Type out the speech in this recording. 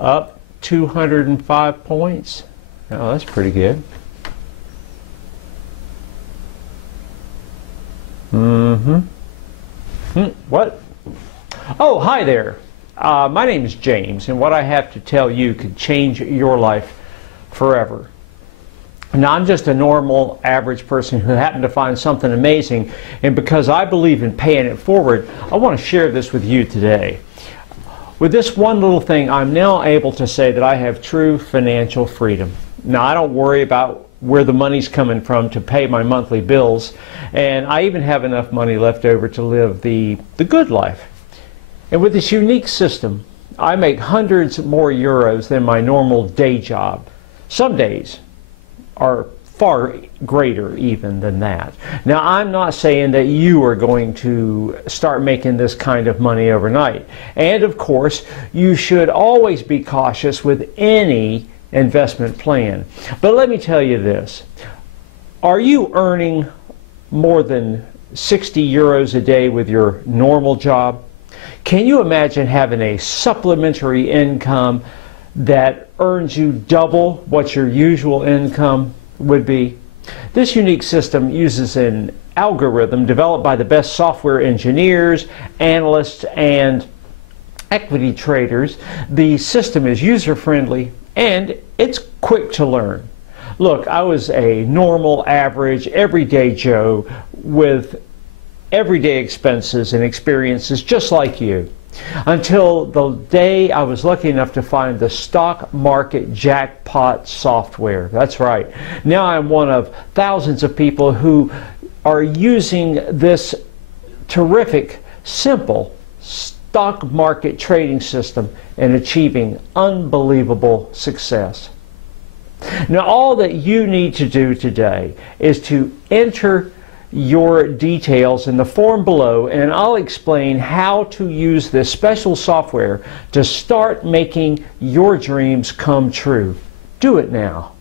up 205 points. Oh, that's pretty good. What? Oh, hi there. My name is James, and what I have to tell you could change your life forever. Now, I'm just a normal, average person who happened to find something amazing, and because I believe in paying it forward, I want to share this with you today. With this one little thing, I'm now able to say that I have true financial freedom. Now, I don't worry about where the money's coming from to pay my monthly bills, and I even have enough money left over to live the good life. And with this unique system, I make hundreds more euros than my normal day job. Some days are far greater even than that. Now, I'm not saying that you are going to start making this kind of money overnight. And of course, you should always be cautious with any investment plan. But let me tell you this. Are you earning more than 60 euros a day with your normal job? Can you imagine having a supplementary income that earns you double what your usual income would be? This unique system uses an algorithm developed by the best software engineers, analysts, and equity traders. The system is user-friendly and it's quick to learn. Look, I was a normal, average, everyday Joe with everyday expenses and experiences just like you, until the day I was lucky enough to find the stock market jackpot software. That's right. Now I'm one of thousands of people who are using this terrific, simple stock market trading system and achieving unbelievable success. Now, all that you need to do today is to enter your details in the form below, and I'll explain how to use this special software to start making your dreams come true. Do it now.